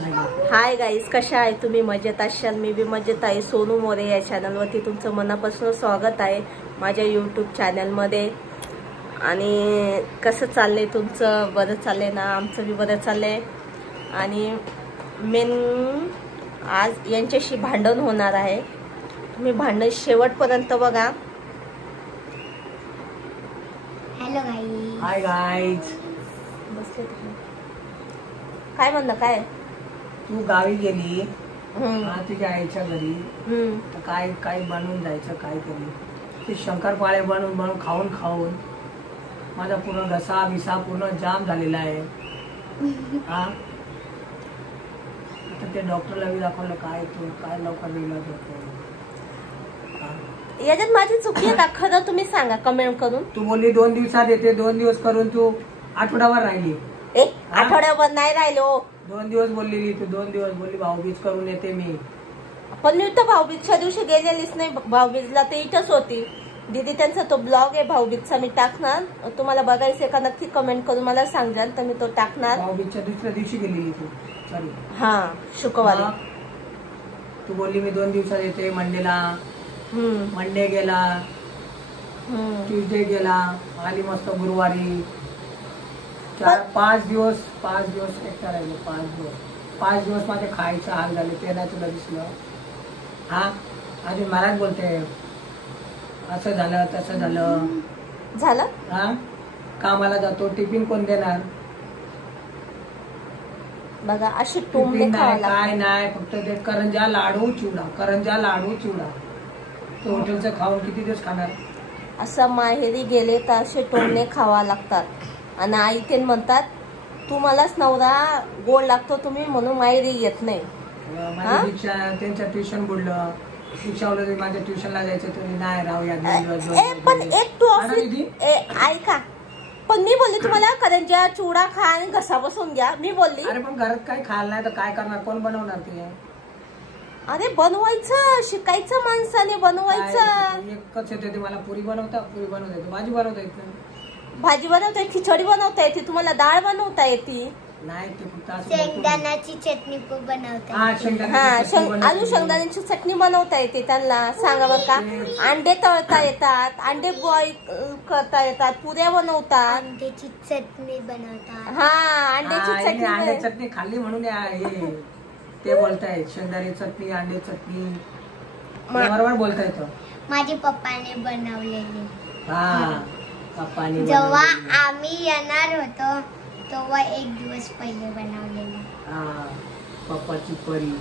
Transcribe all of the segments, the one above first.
Hi guys, कशा आहे तुम्ही? मजेत असाल? मी बी मजेत आहे. सोनू मोरे या चॅनलवरती तुमचं मनापासून स्वागत आहे माझ्या यूट्यूब चॅनलमध्ये. आणि कसं चाललंय तुमचं? बरं चाललंय ना? आमचं बी बरं चाललंय. आणि मेन आज यांच्याशी भांडण होणार आहे. तुम्ही भांडण शेवटपर्यंत बघा. Hello guys. Hi guys. बसले काय म्हणलं? काय तू गावी गेली तुझ्या आईच्या घरी, तर काय काय बनवून जायचं काय तरी. ते शंकरपाळे बनवून बनवून खाऊन खाऊन माझा पूर्ण घसा विसा पूर्ण जाम झालेला आहे. हा, आता ते डॉक्टरला बी दाखवलं, काय तू काय लवकर इलाज होतो. याच्यात माझी चुकी आहे का? खरं तुम्ही सांगा कमेंट करून. तू बोलली 2 दिवसात येते, 2 दिवस करून तू आठवड्यावर राहिली. आठवड्यावर नाही राहिलो. 2 दिवस बोललेली तू, 2 दिवस बोलली भाऊबीज करून येते मी. पण मी तर भाऊबीजच्या दिवशी गेलेलीच नाही. भाऊबीजला ते इथंच होती. दीदी त्यांचा तो ब्लॉग आहे भाऊबीजचा, मी टाकणार. तुम्हाला बघायचंय का? नक्की कमेंट करून मला सांगाल तर मी तो टाकणार. भाऊबीजच्या दुसऱ्या दिवशी गेलेली तू. सॉरी, हा, शुक्रवारी. तू बोलली मी 2 दिवसात येते. मंडेला मंडे गेला, ट्युजडे गेला, आली मस्त गुरुवारी. 5 दिवस एकटा राहिले. 5 दिवस माझे खायचं हाल झाले. ते नाही तुला दिसलं? हा, अजून मलाच बोलते असं झालं तसं झालं. हा, कामाला जातो, टिफिन कोण देणार? बघा अशी टिफिन नाही, काय नाही, फक्त ते करंजा लाडू चिवडा. तो हॉटेलचं खाऊन किती दिवस खाणार? असं माहेरी गेले तर असे टोमणे खावा लागतात. आणि आई ते म्हणतात तुम्हालाच नवरा गोड लागतो, तुम्ही म्हणून माहेरी येत नाही. त्यांच्या ट्युशन बुडलं. शिक्षावलं माझ्या ट्युशनला जायचं तरी नाही राहू या. पण एक तू ऐका, पण मी बोलली तुम्हाला करंजा चिवडा खा आणि घसा बसून घ्या. मी बोलली अरे पण घरात काही खायला नाही तर काय करणार? कोण बनवणार ते? अरे बनवायचं, शिकायचं, माणसाने बनवायचं. एकच येते मला पुरी बनवता येते, भाजी बनवता येत नाही. भाजी बनवता येते, खिचडी बनवता येते, तुम्हाला डाळ बनवता येते. नाही, ते फक्त शेंगदाण्याची चटणी पण बनवता. आलू शेंगदाण्याची चटणी बनवता येते त्यांना. सांगा बरं का. अंडे तळता येतात, अंडे बॉईल करता येतात, पुऱ्या बनवतात, अंड्याची चटणी बनवतात. हा, अंड्याची चटणी खाल्ली म्हणून ते बोलतायत शेंगदाणे चटणी, अंडे चटणी. बरोबर बोलतायत. माझे पप्पाने बनवलेली. हा, पप्पाने जेव्हा आम्ही येणार होतो तेव्हा 1 दिवस पहिले बनवलेली. हा, पप्पाची परी.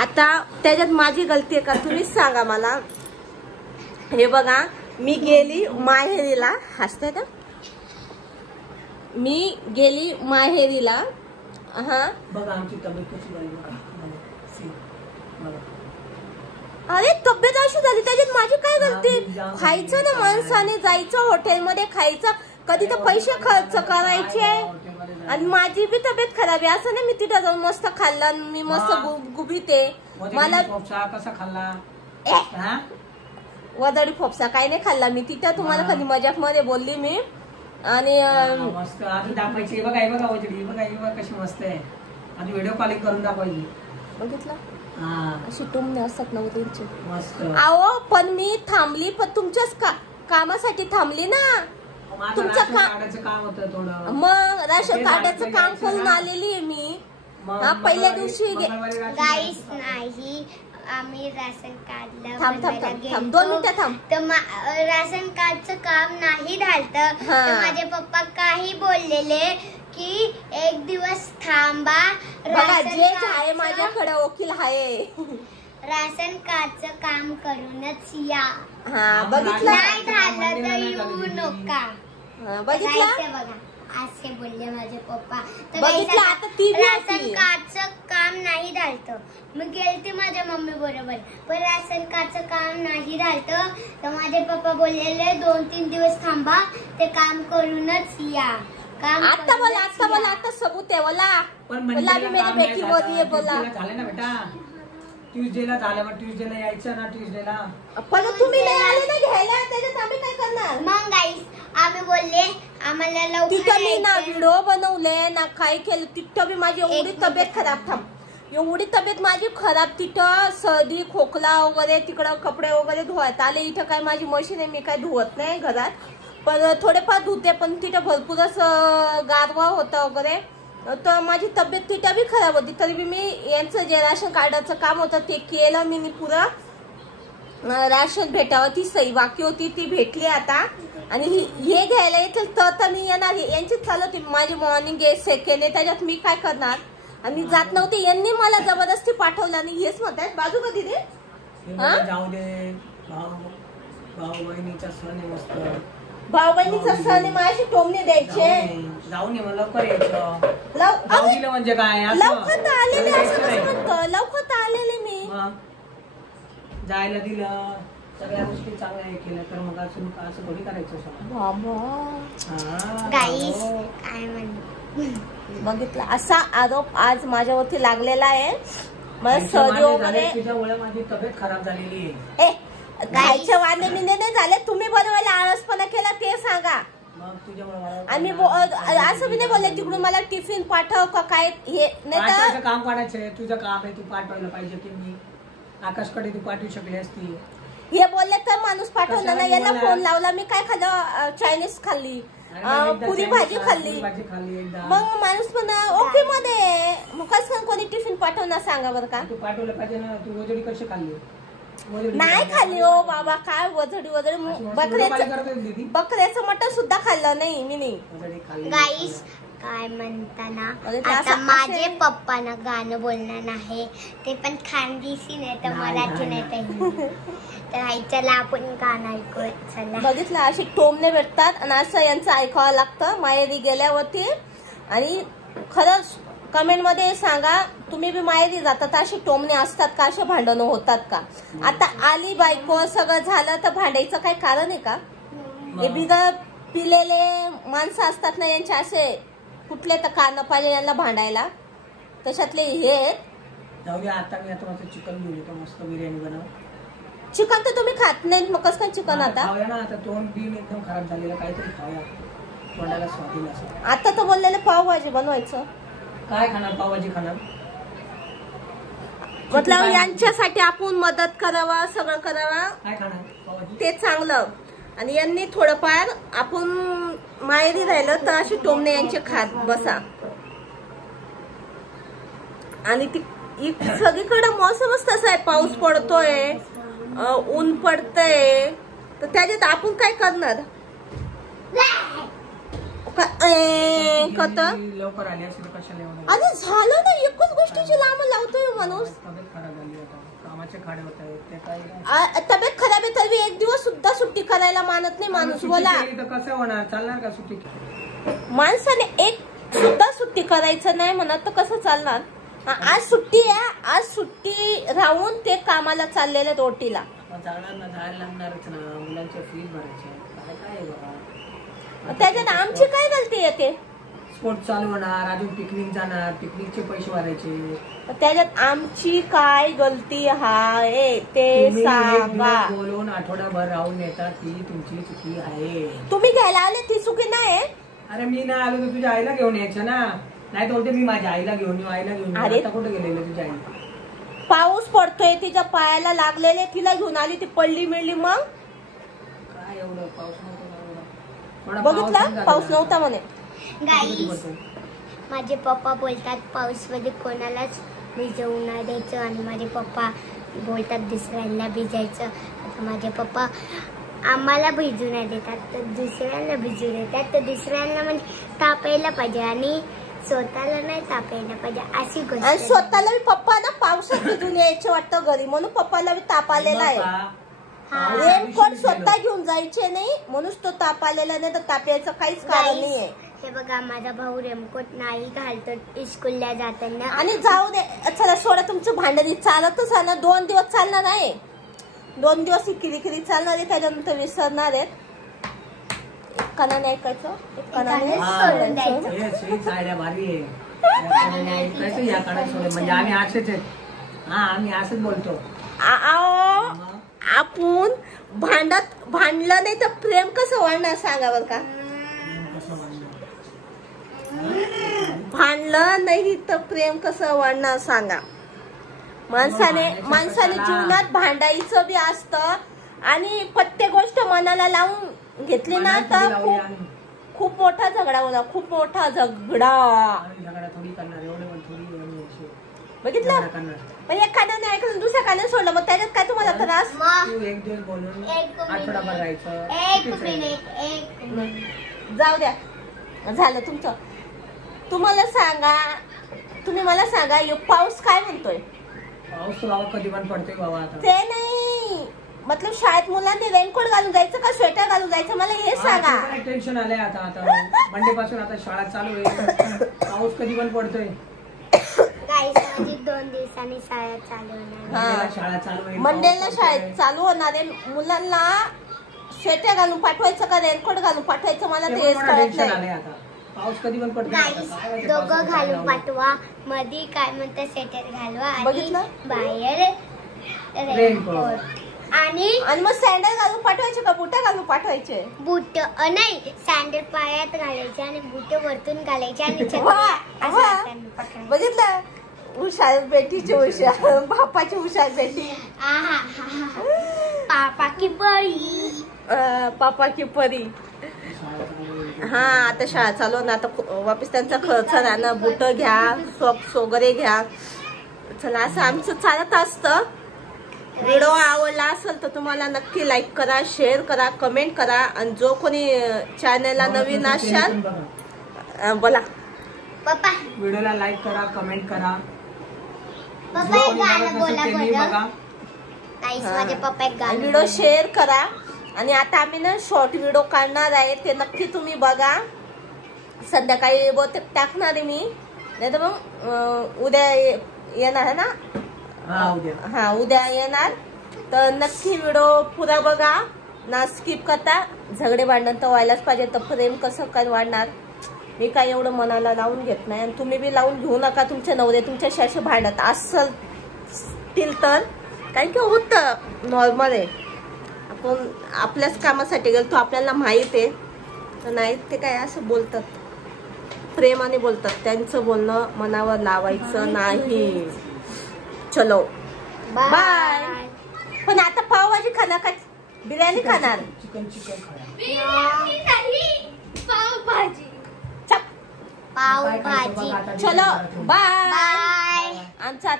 आता त्याच्यात माझी गलती आहे का? तुम्हीच सांगा मला. हे बघा, मी गेली माहेरीला. हसते का? मी गेली माहेरीला. हा, बघा आमची तब्येत कशी झाली. अरे तब्येत अशी झाली, त्याच्यात माझी काय गलती? खायचं ना माणसाने, जायचं हॉटेलमध्ये खायचं. कधी तर पैसे खर्च करायचे. आणि माझी बी तब्येत खराब आहे. असं नाही मी तिथं जाऊन मस्त खाल्लं, मी मस्त गुबीते. मला कसा खाल्ला? वदडी फोपसा काय नाही खाल्ला मी तिथं. तुम्हाला कधी मजाक मध्ये बोलली मी. आणि मस्त आधी दाखवायची. बघा वजडी, बघा कशी मस्त आहे. आधी व्हिडिओ कॉलिंग करून दाखवायची. बघितलं? अशी टुमणे असतात ना त्यांची मस्त. अहो पण मी थांबली, पण तुमच्याच कामासाठी थांबली ना. तुमचं काम होतं थोडं. मग राशन कार्डाचं काम करून आलेली आहे मी. हा, पहिल्या दिवशी गाईस नाही, आम्ही राशन कार्डला थांब 2 मिनिटं थांब. तर राशन कार्डचं काम नाही झालं तर माझे पप्पा काही बोललेले की 1 दिवस थांबा. बघा, जे आहे माझ्याकडे वकील आहे. राशन कार्डचं काम करूनच या. हा, बघितलं? नाही झालं तर येऊ नका. बघितलं? बघा असे बोलले माझे पप्पा. तर राशन कार्डचं काम नाही झालं. मी गेलते माझ्या मम्मी बरोबर, पण राशन कार्डचं काम नाही झालं तर माझे पप्पा बोललेले 2-3 दिवस थांबा, ते काम करूनच या. आता बोला, आता सबूत आहे बोला. बोला, मी मेरी बेटी बोली है बोला. ट्युजडेला झालं, मग ट्युजडेला यायचं ना ट्युजडेला. पण तुम्ही नाही आले ना घ्यायला, त्याच्यात आम्ही काय करणार. मग गाईस आम्ही बोलले आम्हाला लवकर तिथं मी ना व्हिडिओ बनवले ना काय केलं, तिथं बी माझी एवढी तब्येत खराब. एवढी तब्येत माझी खराब, तिथं सर्दी खोकला वगैरे, तिकडं कपडे वगैरे धुवायला आले. इथं काय माझी मशीन आहे, मी काय धुवत नाही घरात, पण थोडेफार धुते. पण तिथं भरपूरच गारवा होता वगैरे, तर माझी तब्येत तिथं बी खराब होती. तरी बी मी यांचं जे राशन कार्डाचं काम होतं ते केलं मी पुरं. राशन भेटावं ती सही बाकी होती, ती भेटली आता. आणि हे घ्यायला येतील तर मी येणार. यांची चालू होती माझी मॉर्निंग आहे, सेकंड आहे, त्याच्यात मी काय करणार. आणि जात नव्हते, यांनी मला जबरदस्ती पाठवलं. आणि हेच म्हणतात बाजू कधी दे जाऊ दे, भाऊ बहिणीचा सण आहे मस्त. भाऊ बहिणीचा सण आहे, माझी टोमणे द्यायचे. जाऊन ये, मग लवकर यायचं. जाऊ दिलं म्हणजे काय, लवकर तर आलेले, असं म्हणतं लवकर तर आलेले मी. जायला दिलं, सगळ्या गोष्टी चांगल्या केल्या, तर मग असं थोडी करायचं. गाईस काय म्हणतो बघितलं, असा आरोप आज माझ्यावरती लागलेला आहे. मला सर्दी वगैरे, तुझ्यामुळे माझी तब्येत खराब झालेली आहे. खायचे वांदे बिंदे नाही झाले, तुम्ही बनवायला आळसपणा केला ते सांगा. आणि असं बी नाही बोलले तिकडून मला टिफिन पाठव का काय, हे नाही तर काम काढायचंय. तुझं काम आहे, तू पाठवायला पाहिजे की मी आकाशकडे तू पाठवू शकली असती. हे बोलले तर माणूस पाठवला ना. याला फोन लावला, मी काय खाल्लं, चायनीज खाल्ली, पुरी भाजी खाल्ली. मग माणूस पण ओके मध्ये, मग कसं कोणी टिफिन पाठवणार सांगा बरं का. तू पाठवलं पाहिजे ना. तू वजडी कशी खाल्ली. नाही खाल्ली हो बाबा, काय वजडी वगैरे. बकऱ्याचं मटण सुद्धा खाल्लं नाही मी नाही. गाईस काय म्हणताना आता माझे पप्पा ना गाणं बोलणार नाही, ते पण खानदेशी नाही तर मराठी नाही तर आईच्याला आपण गाणं ऐकूया. चला बघितलं, अशी टोमणे भेटतात आणि असं यांचं ऐकावं लागतं माहेरी गेल्यावरती. आणि खरंच कमेंट मध्ये सांगा, तुम्ही बी माहेरी जातात अशी टोमणे असतात का, असे भांडणं होतात का. आता आली बायको सगळं झालं तर भांडायचं काय कारण आहे का. हे बिगर पिलेले माणसं असतात ना, यांचे असे कुठले तर कारण पाहिजे यांना भांडायला, तशातले हे. जाऊ दे, आता मी आता चिकन घेऊन येतो, मस्त बिर्याणी बनव. चिकन तर तुम्ही खात नाही, मग कसं काय चिकन आता. खाऊया ना, आता तोंड बिन एकदम खराब झालेलं, काहीतरी खाऊया, तोंडाला स्वाद येईल असं. आता तर बोललेलं पावभाजी बनवायचं. काय खाणार, पावभाजी खाणार. मतलब यांच्यासाठी आपण मदत करावा, सगळं करावा. काय खाणार पावभाजी, ते चांगलं. आणि यांनी थोडंफार आपण माहेरी राहिलं तर अशी टोमणे यांचे खात बसा. आणि ती सगळीकडे मौसमच तसा आहे, पाऊस पडतोय, ऊन पडतंय, तर त्याच्यात आपण काय करणार. लवकर आली असेल कशाला. अरे झालं ना, एकच गोष्टीची लांब लावतोय माणूस. तब्येत खराब झाली, कामाचे खाडे होत आहेत, ते काय तब्येत खराब आहे तरी एक दिवस सुद्धा सुट्टी करायला मानत नाही माणूस. बोला कसं होणार, चालणार का सुट्टी. माणसाने एक सुद्धा सुट्टी करायचं नाही म्हणत तर कसं चालणार. आज सुट्टी आहे, आज सुट्टी राहून ते कामाला चाललेले रोटीला. जायला लागणारच ना, मुलांच्या फीस भरायच्या, काय बाबा. त्याच्यात आमची काय गलती येते. स्पोर्ट चालू होणार, अजून पिकनिक जाणार, पिकनिकचे पैसे भरायचे, त्याच्यात आमची काय गलती आहे ते सांगा. बोलून आठवडाभर राहून येतात, ती तुमची चुकी आहे. तुम्ही घ्यायला आले ती चुकी नाही. अरे मी नाही आलो तर तुझ्या आईला घेऊन यायचं ना. नाही तर मी माझ्या आईला घेऊन येऊ, आईला घेऊन येऊ. आता कुठे गेलेलं तुझ्या आई. पाऊस पडतोय, तिच्या पायाला लागलेले, तिला घेऊन आली, ती पडली मिळली. मग काय एवढं पाऊस नव्हता, बघितला पाऊस नव्हता म्हणे. गाईस माझे पप्पा बोलतात पाऊस मध्ये कोणालाच भिजवू नाही द्यायचं, आणि माझे पप्पा बोलतात दुसऱ्यांना भिजायचं. आता माझे पप्पा आम्हाला भिजू नाही देतात तर दुसऱ्यांना भिजू देतात, तर दुसऱ्यांना म्हणजे तापायला पाहिजे आणि स्वतःला नाही तापायला पाहिजे अशी गोष्ट. आणि स्वतःला पप्पा ना पावसात भिजून यायचं वाटतं घरी, म्हणून पप्पाला ताप आलेला आहे. रेनकोट स्वतः घेऊन जायचे नाही म्हणून तो ताप आलेला नाही, तर ताप यायचं काहीच कारण नाहीये. हे बघा माझा भाऊ रेनकोट नाही घालतो स्कूलला जाताना. आणि जाऊ दे, चला सोडा तुमचं भांडण. चालतच आहे ना, 2 दिवस चालणार आहे, 2 दिवस ही किरीकिरी चालणार आहे, त्याच्यानंतर विसरणार आहेत. एक कानाने ऐकायचं, एक कानाने सोडून द्यायचं. आयडिया भारी आहे. या कानाने सोडे म्हणजे आम्ही असेच आहेत, हा आम्ही असंच बोलतो. आओ आपण भांडलं नाही तर प्रेम कसं वाढणार सांगा बर का. भांडलं नाही तर प्रेम कसं वाढणार सांगा. माणसाने जीवनात भांडायचं बी असतं आणि प्रत्येक गोष्ट मनाला लावून घेतली ना तर खूप मोठा झगडा होता. खूप मोठा झगडा बघितलं. पण एक कानाने ऐकलं दुसऱ्या कानाने सोडलं मग त्याच्यात काय तुम्हाला त्रास. जाऊ द्या झालं तुमचं. तुम्ही मला सांगा पाऊस काय म्हणतोय. पाऊस बाबा कधी पण पडतोय बाबा. आता ते नाही मतलब शाळेत मुलांनी रेनकोट घालून जायचं का स्वेटर घालून जायचं मला हे सांगा. टेन्शन आलंय आता मंडे पासून आता शाळा चालू आहे. पाऊस कधी पण पडतोय. 2 दिवसांनी शाळा चालू होणार. मंडेला शाळेत चालू होणार आहे. मुलांना स्वेटर घालून पाठवायचं का रेनकोट घालून पाठवायचं मला ते कळत नाही. पाऊस कधी पण पडतोय. दोघं घालून पाठवा. मध्ये काय म्हणते स्वेटर घालवा आणि बाहेर रेनकोट आणि मग सँडल घालून पाठवायचे का बुट घालून पाठवायचे. बुट नाही सँडल पायात घालायचे आणि बुट वरतून घालायचे आणि बघितलं. हुशार बेटीची हुशार बापाची हुशार बेटी. पापा की परी. पापा की परी. हा आता शाळा चालू ना आता वापस त्यांचा खर्च राहणं. बुट घ्या सॉक्स वगैरे घ्या. चला असं आमचं चालत असतं. व्हिडिओ आवडला असेल तर तुम्हाला नक्की लाईक करा शेअर करा कमेंट करा. आणि जो कोणी चॅनलला नवीन असाल बोला पप्पा व्हिडिओला लाईक करा कमेंट करा. व्हिडिओ शेअर करा. आणि आता आम्ही ना शॉर्ट व्हिडिओ काढणार आहे ते नक्की तुम्ही बघा. संध्याकाळी बहुतेक टाकणार आहे मी नाही तर मग उद्या येणार आहे ना. हा उद्या येणार तर नक्की व्हिडिओ पुरा बघा ना स्किप करता. झगडे भांडण तर व्हायलाच पाहिजे तर प्रेम कसं काय वाढणार. मी काय एवढं मनाला लावून घेत नाही आणि तुम्ही बी लावून घेऊ नका. तुमचे नवरे तुमच्याशी असे भांडत असतील तर कारण की होतं नॉर्मल आहे. आपण आपल्याच कामासाठी गेलो आपल्याला माहित आहे तर नाही ते काय असं बोलतात प्रेमाने बोलतात. त्यांचं बोलणं मनावर लावायचं नाही. चलो बाय. पण आता पावभाजी खाणार का बिर्याणी खाणार. चिकन पावभाजी. चलो बाय. आमचा